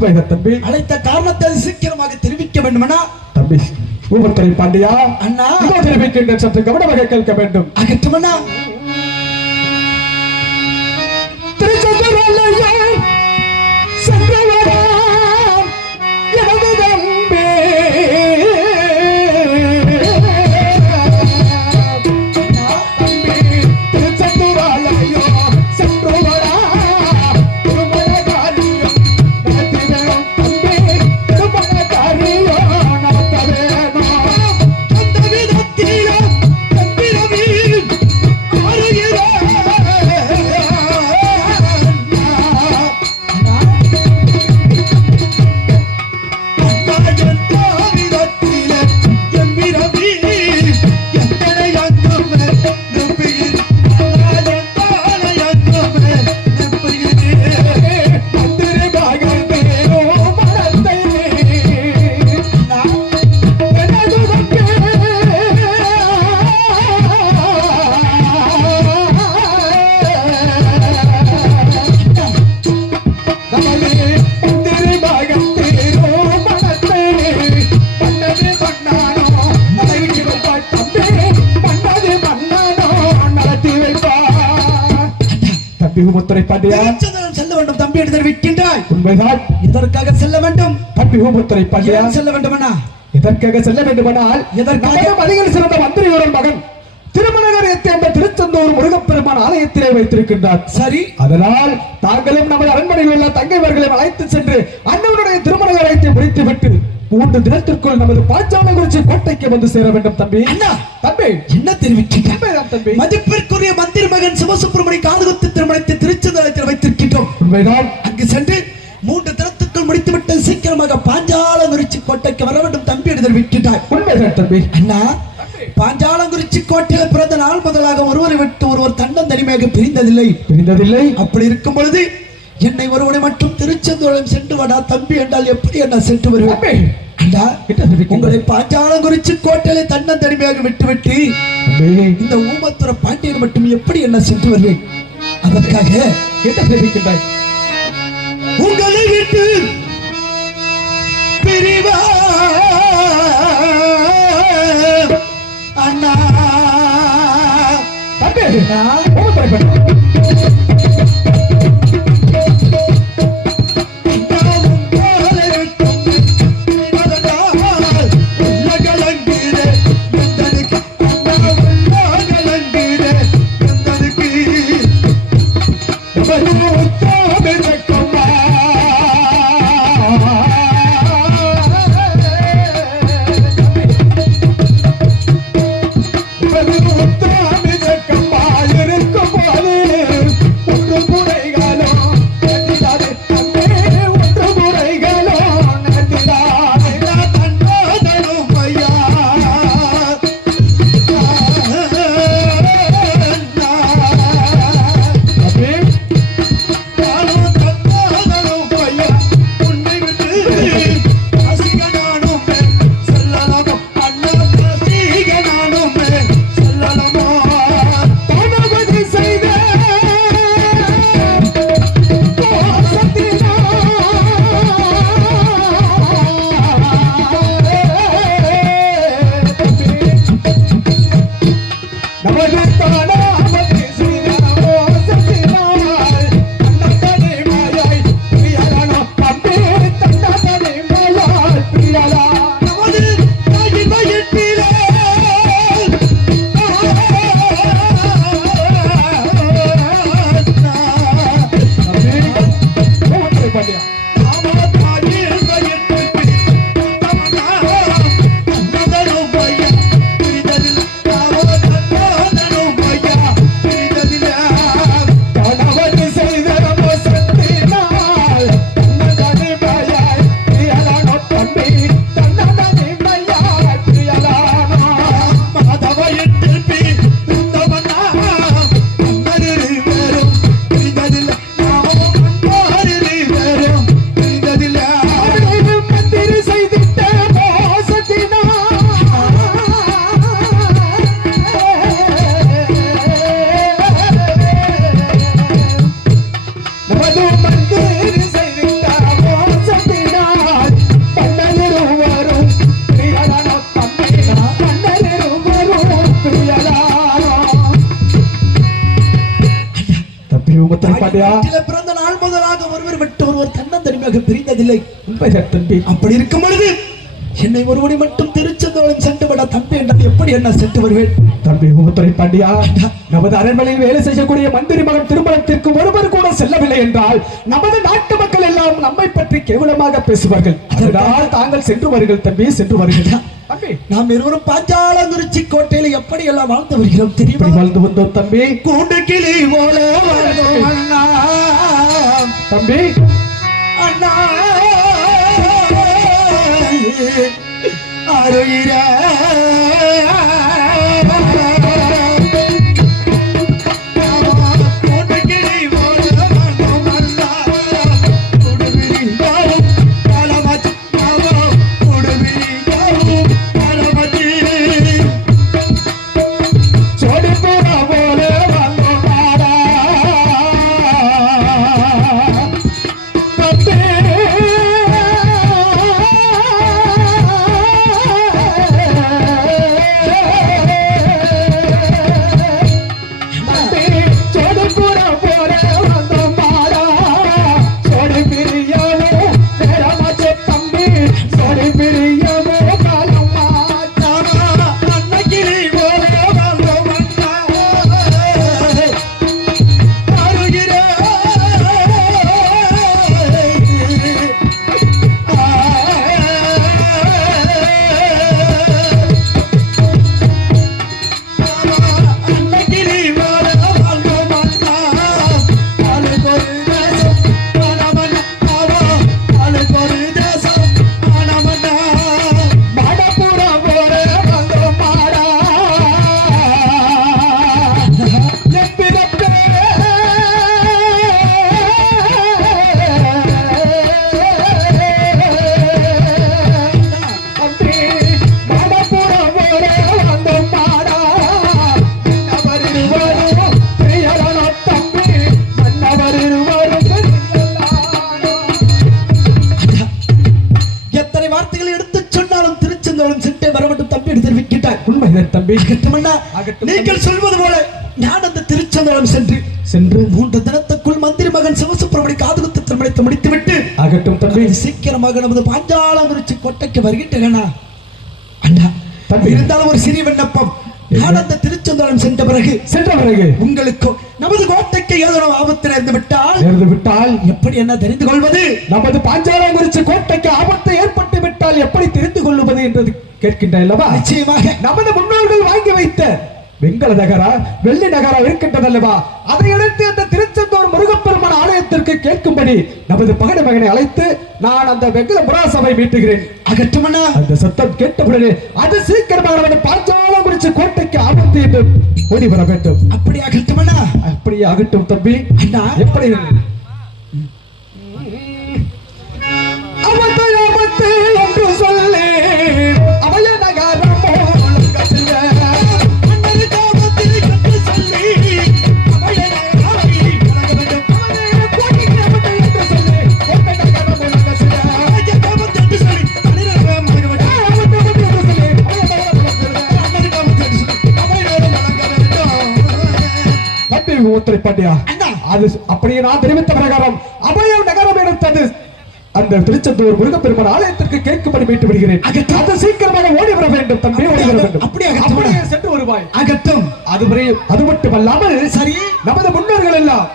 உண்மைதான் தம்பி. அழைத்த காரணத்தை சீக்கிரமாக தெரிவிக்க வேண்டுமனா தம்பி ஊமத்துறை பாண்டியா அண்ணா தெரிவிக்கின்ற சற்று கவனமாக கேட்க வேண்டும். அகட்டுமண்ணா ஊமத்துறை பாண்டியா செல்ல வேண்டும் தம்பி என்று தெரிவிக்கின்றாய். உண்மைதான். இதற்காக செல்ல வேண்டும் தம்பி ஊமத்துறை பாண்டியா செல்ல வேண்டுமனா எதற்காக செல்ல வேண்டுமானால் எதற்காக அதிகள் சிறந்த மந்திரியோரின் மகன் திருமணகரத்தை அந்த திருச்செந்தூர் முருகப்பெருமான் ஆலயத்திலே வைத்திருக்கின்றார். சரி, அதனால் தாங்களும் நமது அரண்மனையில் உள்ள தங்கைவர்களையும் அழைத்து சென்று அண்ணனுடைய திருமணகரத்தை முடித்துவிட்டு 3 தினத்திற்குள் நமது பாஞ்சாலங்குறிச்சி கோட்டைக்கு வந்து சேர வேண்டும் தம்பி. அண்ணா தம்பி என்ன தெரிவிக்கின்றாய் தம்பி? மதிப்பிற்குரிய மந்திரி மகன் சிவசுப்பிரமணிய காதுகுத்து திருமணத்தை திருச்செந்தூரத்தில் வைத்திருக்கின்றோம். உண்மைதான். அங்கு சென்று 3 தினத்துக்குள் முடித்துவிட்டு சீக்கிரமாக பாஞ்சாலங்குறிச்சி கோட்டைக்கு வர வேண்டும் தம்பி என்று தெரிவிக்கின்றாய். உண்மைதான் தம்பி. அண்ணா பாஞ்சாலங்குறிச்சி கோட்டையில் பிறந்த நாள் முதலாக ஒருவரை விட்டு ஒருவர் தன்னந்தனிமையாக பிரிந்ததில்லை. அப்படி இருக்கும் பொழுது என்னை ஒருவனை மட்டும் திருச்செந்தூரம் சென்று வாடா தம்பி என்றால் எப்படி என்ன சென்று வருவேன்? உங்களை பாஞ்சாலங்குறிச்சி கோட்டையில தன்னந்தனிமையாக விட்டுவிட்டு இந்த ஊமத்துறை பாண்டியன் மட்டும் எப்படி என்ன சென்று வருவேன்? அதற்காக என்ன தெரிவிக்கின்றாய்? உங்களை விட்டு பிரிவா அண்ணா But பாண்டியா பிறந்த நாள் முதலாக ஒருவர் விட்டு ஒருவர் தன்னந்தனிமையாக பிரிந்ததில்லை. உண்மைதான் தம்பி. அப்படி இருக்கும் பொழுது என்னை ஒருவனை மட்டும் திருச்செந்தூரில் சென்று விட தம்பி என்றால் எப்படி என்ன சென்று வருவேன்? தம்பி முகத்துறை பாண்டியா, நமது அரண்மனையில் வேலை செய்யக்கூடிய மந்திரி மகன் திருமணத்திற்கு ஒருவர் கூட செல்லவில்லை என்றால் நமது நாட்டு மக்கள் எல்லாம் நம்மை பற்றி கேவலமாக பேசுவார்கள். அதனால் தாங்கள் சென்று வருங்கள் தம்பி, சென்று வருகிறார். தம்பி, நாம் இருவரும் பாஞ்சாலங்குறிச்சி கோட்டையில எப்படி எல்லாம் வாழ்ந்து வருகிறோம் தெரியுமா? வாழ்ந்து வந்தோம் தம்பி. கூண்டு கிளி போல வாழ்ந்தோம் அண்ணா. தம்பி அண்ணா அருகிற தம்பி. நீங்கள் சொல்வது போல நான் அந்த திருச்செந்தூரம் சென்று 3 தினத்துக்குள் மந்திரி மகன் சிவசுப்பிரமணி காதுகுத்து திருமணத்தை முடித்துவிட்டு ஆகட்டும் தம்பி, சீக்கிரமாக நமது பாஞ்சாலங்குறிச்சி கோட்டைக்கு வருகின்றன அண்ணா. இருந்தாலும் ஒரு சிறிய விண்ணப்பம். நான் அந்த திருச்செந்தூரம் சென்ற பிறகு உங்களுக்கு நமது கோட்டைக்கு ஏதோ ஆபத்து நேர்ந்து விட்டால் எப்படி என்ன தெரிந்து கொள்வது? நமது பாஞ்சாலங்குறிச்சி கோட்டைக்கு ஆபத்து ஏற்பட்டு விட்டால் எப்படி தெரிந்து கொள்வது என்று கேட்கின்ற அல்லவா? நிச்சயமாக நமது முன்னோர்கள் வாங்கி வைத்த வெங்கல நகரா வெள்ளி நகரா இருக்கின்றதல்லவா, அதையடுத்து அந்த திருச்செந்தூர் முருகப்பெருமான் ஆலயத்திற்கு கேட்கும்படி நமது பகடை மகனை அழைத்து நான் அந்த வெங்கல முராசபை மீட்டுகிறேன். அகட்டுமண்ணா. அந்த சத்தம் கேட்டவுடனே அது சீக்கிரமாக நமது பாஞ்சாலங்குறிச்சி கோட்டைக்கு ஆபத்து என்று ஓடி வர வேண்டும். அப்படி அகட்டுமண்ணா. அப்படியே ஆகட்டும் தம்பி. அண்ணா எப்படி ஆபத்து ஆபத்து என்று சொல்லி அவைய நகரம் பாண்டியா, அது அப்படியே நான் தெரிவித்த பிரகாரம் அபயம் நகரம் எடுத்தது அந்த திருச்செந்தூர் முருகப்பெருமான் ஆலயத்திற்கு கேட்கும்படி மீட்டு விடுகிறேன். அது சீக்கிரமாக ஓடி வர வேண்டும் தம்பி, ஓடி வர வேண்டும். அப்படியே சென்று வருவாய். அகட்டும். அது மட்டுமல்லாமல் சரி, நமது முன்னோர்கள் எல்லாம்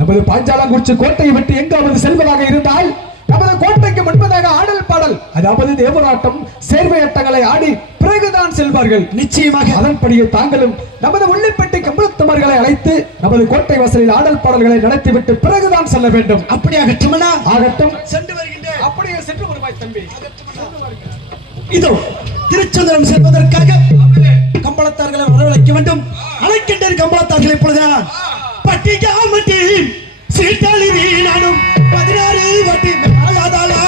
நமது பாஞ்சாலங்குறிச்சி கோட்டையை விட்டு எங்காவது செல்வதாக இருந்தால் நமது கோட்டைக்கு முன்பதாக ஆடல் பாடல், அதாவது தேவராட்டம் சேர்வையட்டங்களை ஆடி பிறகுதான் செல்வார்கள். நிச்சயமாக அதன்படியே தாங்களும் நமது உள்ளிப்பட்டி கம்பளத்தமர்களை அழைத்து நமது கோட்டை வாசலில் ஆடல் பாடல்களை நடத்திவிட்டு பிறகுதான் செல்ல வேண்டும். அப்படியாகட்டும். ஆகட்டும், சென்று வருகின்றேன். அப்படியே சென்று வருவாய் தம்பி. இதோ திருச்செந்தூரம் செல்வதற்காக கம்பளத்தார்களை வரவழைக்க வேண்டும். அழைக்கின்ற கம்பளத்தார்களை இப்பொழுது நான் பட்டிகாமட்டி சீட்டாளிரி நானும் 16 வட்டி மேலாதாளா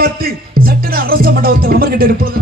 பார்த்து சட்டன அரச மண்டபத்தில் அமர்கிட்ட இருப்பது